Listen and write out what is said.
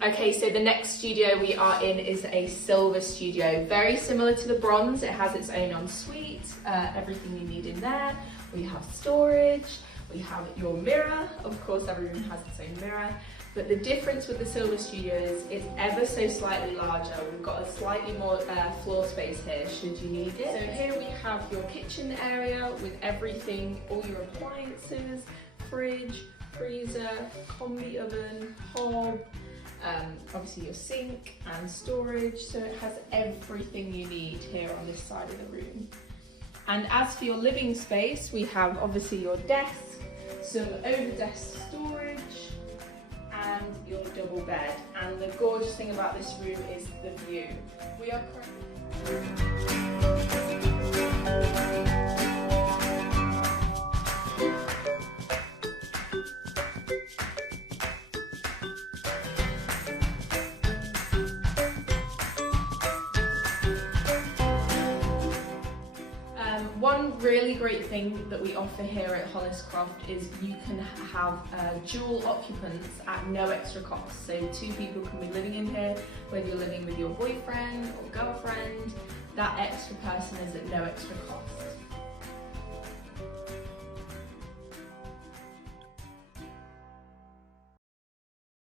Okay, so the next studio we are in is a silver studio. Very similar to the bronze. It has its own ensuite, everything you need in there. We have storage, we have your mirror. Of course, every room has its own mirror. But the difference with the silver studio is it's ever so slightly larger. We've got a slightly more floor space here, should you need it. So here we have your kitchen area with everything, all your appliances, fridge, freezer, combi oven, hob, obviously your sink and storage. So it has everything you need here on this side of the room. And as for your living space, we have obviously your desk, some over desk storage, and your double bed. And the gorgeous thing about this room is the view. We are one really great thing that we offer here at Hollis Croft is you can have dual occupants at no extra cost. So 2 people can be living in here, whether you're living with your boyfriend or girlfriend, that extra person is at no extra cost.